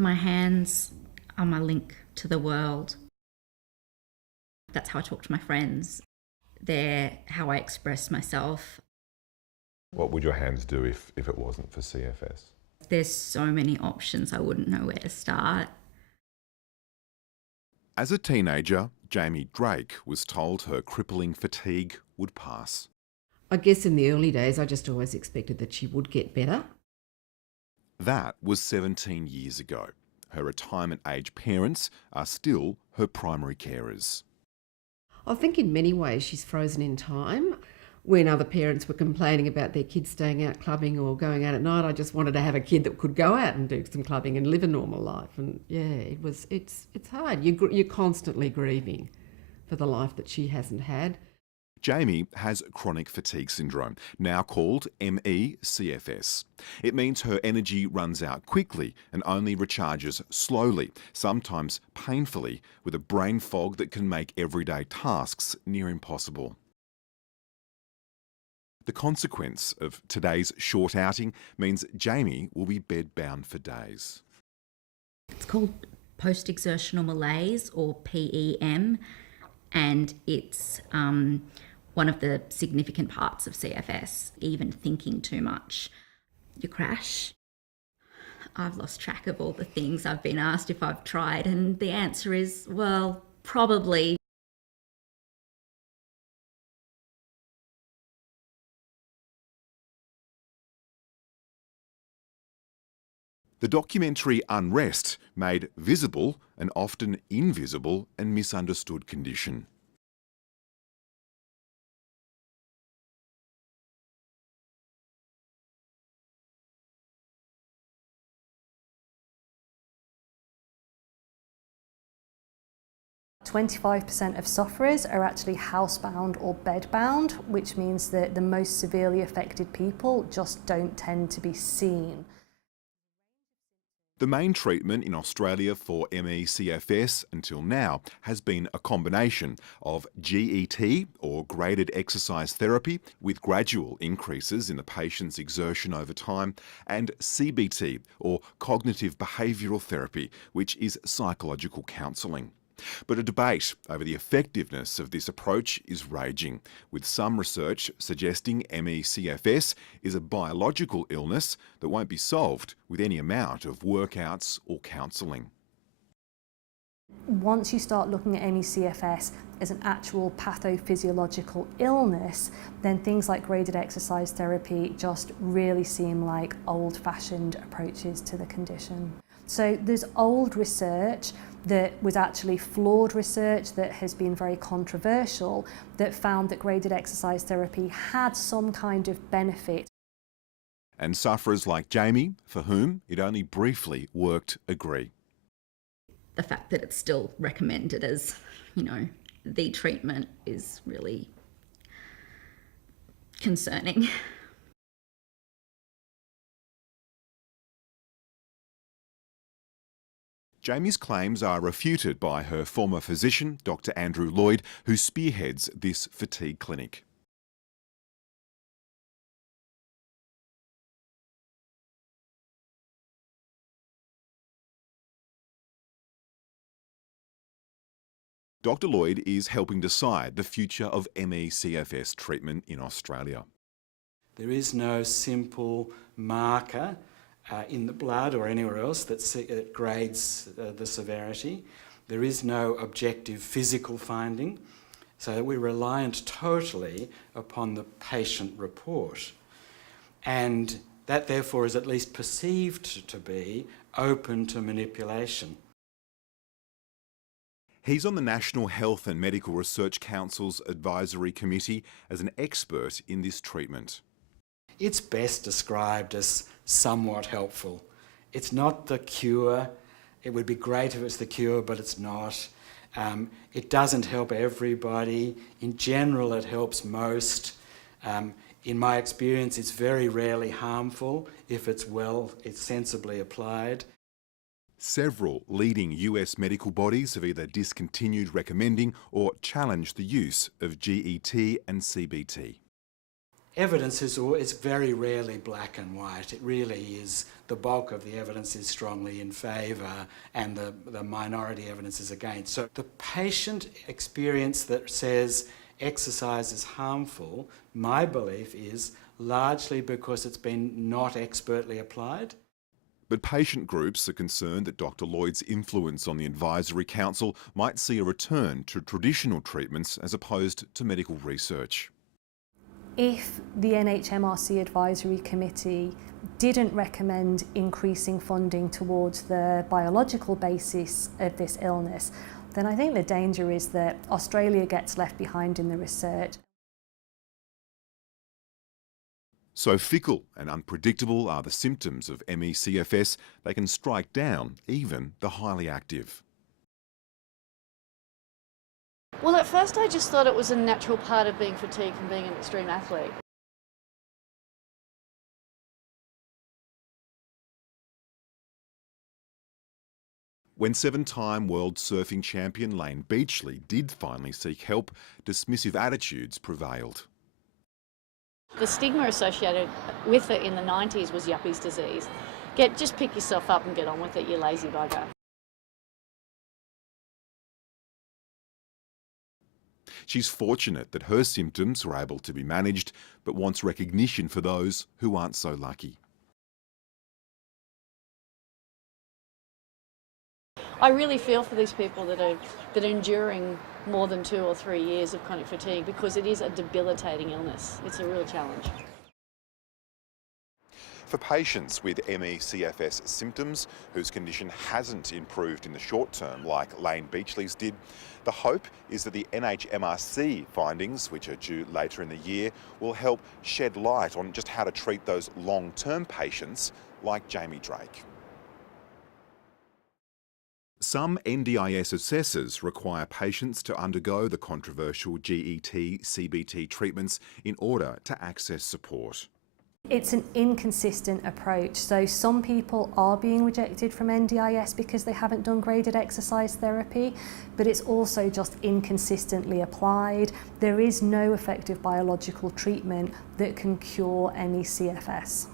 My hands are my link to the world. That's how I talk to my friends. They're how I express myself. What would your hands do if it wasn't for CFS? There's so many options, I wouldn't know where to start. As a teenager, Jamie Drake was told her crippling fatigue would pass. I guess in the early days, I just always expected that she would get better. That was 17 years ago. Her retirement-age parents are still her primary carers. I think in many ways she's frozen in time. When other parents were complaining about their kids staying out clubbing or going out at night, I just wanted to have a kid that could go out and do some clubbing and live a normal life. And yeah, it's hard. You're constantly grieving for the life that she hasn't had. Jamie has chronic fatigue syndrome, now called MECFS. It means her energy runs out quickly and only recharges slowly, sometimes painfully, with a brain fog that can make everyday tasks near impossible. The consequence of today's short outing means Jamie will be bedbound for days. It's called post-exertional malaise, or PEM, and it's one of the significant parts of CFS. Even thinking too much, you crash. I've lost track of all the things I've been asked if I've tried, and the answer is, well, probably. The documentary Unrest made visible an often invisible and misunderstood condition. "25% of sufferers are actually housebound or bedbound, which means that the most severely affected people just don't tend to be seen. The main treatment in Australia for MECFS until now has been a combination of GET, or graded exercise therapy, with gradual increases in the patient's exertion over time, and CBT, or cognitive behavioural therapy, which is psychological counselling. But a debate over the effectiveness of this approach is raging, with some research suggesting MECFS is a biological illness that won't be solved with any amount of workouts or counselling. Once you start looking at MECFS as an actual pathophysiological illness, then things like graded exercise therapy just really seem like old-fashioned approaches to the condition. So there's old research that was actually flawed research that has been very controversial, that found that graded exercise therapy had some kind of benefit. And sufferers like Jamie, for whom it only briefly worked, agree. The fact that it's still recommended as, the treatment is really concerning. Jamie's claims are refuted by her former physician, Dr. Andrew Lloyd, who spearheads this fatigue clinic. Dr. Lloyd is helping decide the future of MECFS treatment in Australia. There is no simple marker in the blood or anywhere else that grades the severity. There is no objective physical finding, so we're reliant totally upon the patient report. And that therefore is at least perceived to be open to manipulation. He's on the National Health and Medical Research Council's advisory committee as an expert in this treatment. It's best described as somewhat helpful. It's not the cure. It would be great if it was the cure, but it's not. It doesn't help everybody. In general, it helps most. In my experience, it's very rarely harmful if it's sensibly applied. Several leading US medical bodies have either discontinued recommending or challenged the use of GET and CBT. Evidence is very rarely black and white. It really is, the bulk of the evidence is strongly in favour and the minority evidence is against. So the patient experience that says exercise is harmful, my belief is largely because it's been not expertly applied. But patient groups are concerned that Dr Lloyd's influence on the Advisory Council might see a return to traditional treatments as opposed to medical research. If the NHMRC Advisory Committee didn't recommend increasing funding towards the biological basis of this illness, then I think the danger is that Australia gets left behind in the research. So fickle and unpredictable are the symptoms of MECFS, they can strike down even the highly active. Well, at first I just thought it was a natural part of being fatigued and being an extreme athlete. When 7-time world surfing champion Layne Beachley did finally seek help, dismissive attitudes prevailed. The stigma associated with it in the 90s was yuppie's disease. Just pick yourself up and get on with it, you lazy bugger. She's fortunate that her symptoms were able to be managed, but wants recognition for those who aren't so lucky. I really feel for these people that are enduring more than 2 or 3 years of chronic fatigue, because it is a debilitating illness. It's a real challenge. For patients with MECFS symptoms whose condition hasn't improved in the short term like Layne Beachley's did, the hope is that the NHMRC findings, which are due later in the year, will help shed light on just how to treat those long-term patients like Jamie Drake. Some NDIS assessors require patients to undergo the controversial GET-CBT treatments in order to access support. It's an inconsistent approach. So some people are being rejected from NDIS because they haven't done graded exercise therapy, but it's also just inconsistently applied. There is no effective biological treatment that can cure MECFS.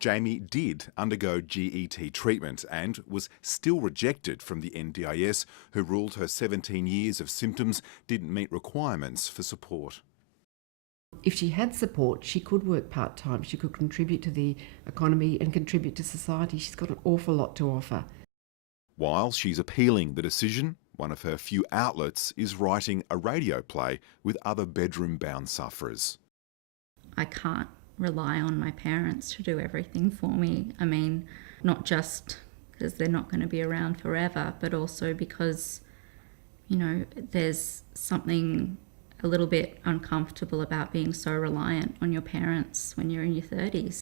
Jamie did undergo GET treatment and was still rejected from the NDIS, who ruled her 17 years of symptoms didn't meet requirements for support. If she had support, she could work part-time. She could contribute to the economy and contribute to society. She's got an awful lot to offer. While she's appealing the decision, one of her few outlets is writing a radio play with other bedroom-bound sufferers. I can't rely on my parents to do everything for me. I mean, not just because they're not going to be around forever, but also because, you know, there's something a little bit uncomfortable about being so reliant on your parents when you're in your 30s.